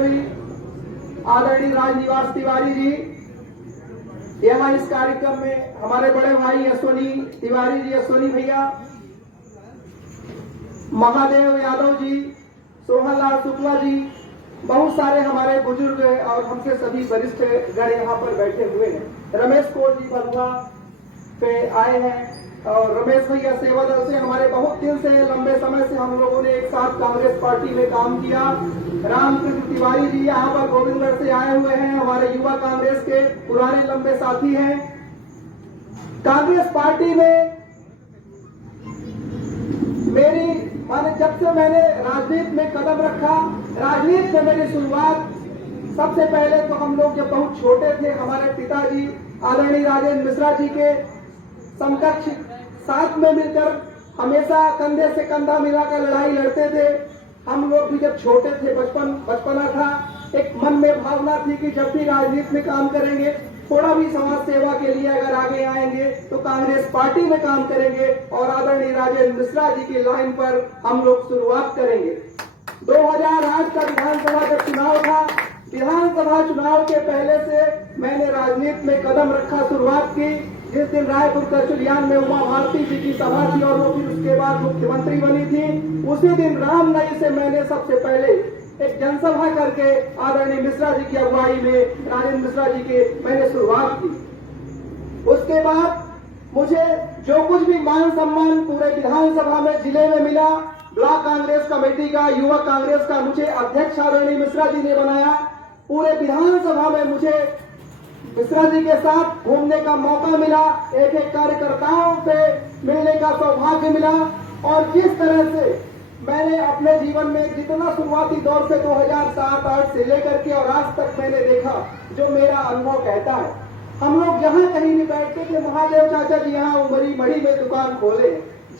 भी आदरणीय राजनिवास तिवारी जी यहाँ इस कार्यक्रम में, हमारे बड़े भाई अश्वनी तिवारी जी, अश्वनी भैया, महादेव यादव जी, सोहनलाल शुक्ला जी, बहुत सारे हमारे बुजुर्ग और हमसे सभी वरिष्ठ गण यहाँ पर बैठे हुए हैं। रमेश कोल जी बलुआ पे आए हैं और रमेश भैया सेवा दल से, हमारे बहुत दिन से लंबे समय से हम लोगों ने एक साथ कांग्रेस पार्टी में काम किया। रामकृष्ण तिवारी जी यहाँ पर गोविंदगढ़ से आए हुए हैं, हमारे युवा कांग्रेस के पुराने लंबे साथी हैं। कांग्रेस पार्टी में मेरी माने जब से मैंने राजनीति में कदम रखा, राजनीति में मेरी शुरुआत सबसे पहले तो हम लोग जब बहुत छोटे थे, हमारे पिताजी आदरणीय राजेंद्र मिश्रा जी के समकक्ष साथ में मिलकर हमेशा कंधे से कंधा मिलाकर लड़ाई लड़ते थे। हम लोग भी जब छोटे थे, बचपना था, एक मन में भावना थी कि जब भी राजनीति में काम करेंगे, थोड़ा भी समाज सेवा के लिए अगर आगे आएंगे तो कांग्रेस पार्टी में काम करेंगे और आदरणीय राजेंद्र मिश्रा जी की लाइन पर हम लोग शुरुआत करेंगे। 2008 का विधानसभा का चुनाव था। विधानसभा चुनाव के पहले से मैंने राजनीति में कदम रखा, शुरुआत की। जिस दिन रायपुर करचुलियान में उमा भारती जी की सभा थी और वो फिर उसके बाद मुख्यमंत्री बनी थी, उसी दिन रामनई से मैंने सबसे पहले एक जनसभा करके आदरणीय मिश्रा जी की अगुवाई में, राजेंद्र मिश्रा जी के, मैंने शुरुआत की। उसके बाद मुझे जो कुछ भी मान सम्मान पूरे विधानसभा में, जिले में मिला, ब्लॉक कांग्रेस कमेटी का, युवा कांग्रेस का मुझे अध्यक्ष आदरणीय मिश्रा जी ने बनाया। पूरे विधानसभा में मुझे मिश्रा जी के साथ घूमने का मौका मिला, एक एक कार्यकर्ताओं से मिलने का सौभाग्य मिला। और जिस तरह से मैंने अपने जीवन में जितना शुरुआती दौर से 2007-8 से लेकर के और आज तक मैंने देखा, जो मेरा अनुभव कहता है, हम लोग जहां कहीं भी बैठते थे, महादेव चाचा जी यहाँ उमरी मढ़ी में दुकान खोले,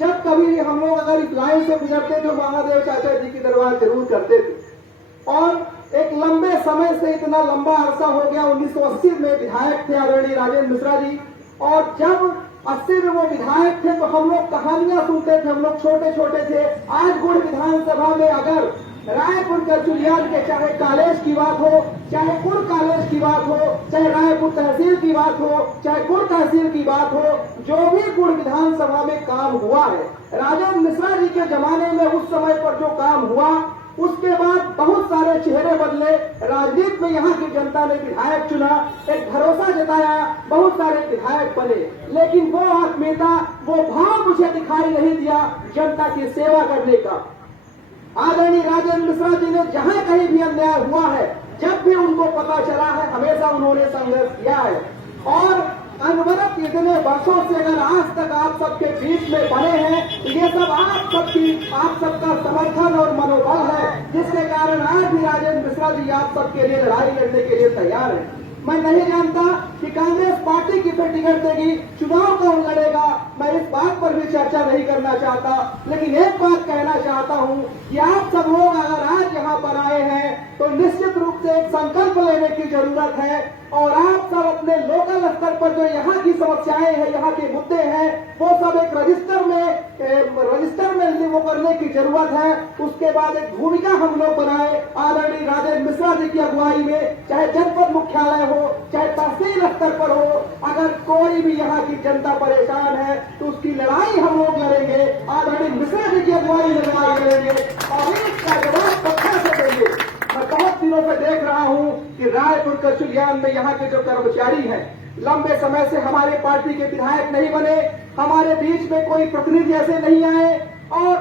जब कभी हम लोग अगर इस लाइन से गुजरते तो महादेव चाचा जी की दरबार जरूर करते थे। और एक लंबे समय से, इतना लंबा अरसा हो गया, 1980 में विधायक थे आदरणीय राजेंद्र मिश्रा जी, और जब 80 में वो विधायक थे तो हम लोग कहानियां सुनते थे, हम लोग छोटे छोटे थे। आज गुड़ विधानसभा में अगर रायपुर करचुलियान के चाहे कॉलेज की बात हो, चाहे गुड़ कॉलेज की बात हो, चाहे रायपुर तहसील की बात हो, चाहे गुड़ तहसील की बात हो, जो भी गुड़ विधानसभा में काम हुआ है, राजेंद्र मिश्रा जी के जमाने में उस समय पर जो काम हुआ, उसके बाद बहुत सारे चेहरे बदले, राजनीति में यहाँ की जनता ने विधायक चुना, एक भरोसा जताया, बहुत सारे विधायक बने, लेकिन वो आत्मीयता, वो भाव मुझे दिखाई नहीं दिया जनता की सेवा करने का। आदरणीय राजेंद्र मिश्रा जी ने जहां कहीं भी अन्याय हुआ है, जब भी उनको पता चला है, हमेशा उन्होंने संघर्ष किया है। और अनवरत इतने वर्षों से अगर आज तक आप सबके बीच में बने हैं, ये सब आप सबका समर्थन और मनोबल है, जिसके कारण आज भी राजेंद्र मिश्रा जी आप सबके लिए लड़ाई लड़ने के लिए तैयार है। मैं नहीं जानता कि कांग्रेस पार्टी किसे टिकट देगी, चुनाव कौन लड़ेगा, मैं इस बात पर भी चर्चा नहीं करना चाहता, लेकिन एक बात कहना चाहता हूं कि आप सब लोग अगर आज यहाँ पर आए हैं तो निश्चित रूप से एक संकल्प लेने की जरूरत है। और आप सब अपने लोकल स्तर पर जो यहाँ की समस्याएं हैं, यहाँ के मुद्दे हैं, वो सब एक रजिस्टर में वो करने की जरूरत है। उसके बाद एक भूमिका हम लोग बनाए आदरणीय राजेंद्र मिश्रा जी की अगुवाई में, चाहे जनपद मुख्यालय हो, चाहे तहसील स्तर पर हो, अगर कोई भी यहाँ की जनता परेशान है तो उसकी लड़ाई हम लोग लड़ेंगे, आदरणीय मिश्रा जी की अगुवाई में लड़ाई लड़ेंगे और इसका जवाब पक्का से देंगे। मैं बहुत दिनों से देख रहा हूं कि रायपुर करचुलियान में यहाँ के जो कर्मचारी हैं, लंबे समय से हमारे पार्टी के विधायक नहीं बने, हमारे बीच में कोई प्रतिनिधि ऐसे नहीं आए, और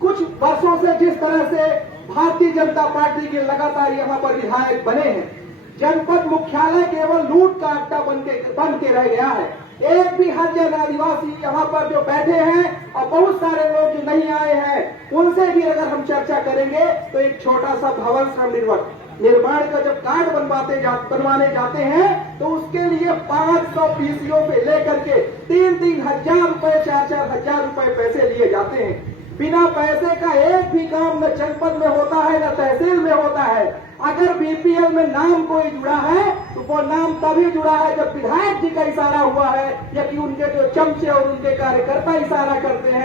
कुछ वर्षों से जिस तरह से भारतीय जनता पार्टी के लगातार यहाँ पर विधायक बने हैं, जनपद मुख्यालय केवल लूट का अड्डा बन के रह गया है। एक भी हरिजन आदिवासी यहाँ पर जो बैठे हैं और बहुत सारे लोग जो नहीं आए हैं, उनसे भी अगर हम चर्चा करेंगे तो एक छोटा सा भवन श्रम निर्माण का जब कार्ड बनवाने जाते हैं तो उसके लिए 500 पीसीओ पे लेकर के 3-3 हजार रुपए, 4-4 हजार रुपए पैसे लिए जाते हैं। बिना पैसे का एक भी काम न जनपद में होता है, न तहसील में होता है। अगर बीपीएल में नाम कोई जुड़ा है तो वो नाम तभी जुड़ा है जब विधायक जी का इशारा हुआ है, या कि उनके जो चमचे और उनके कार्यकर्ता इशारा करते हैं।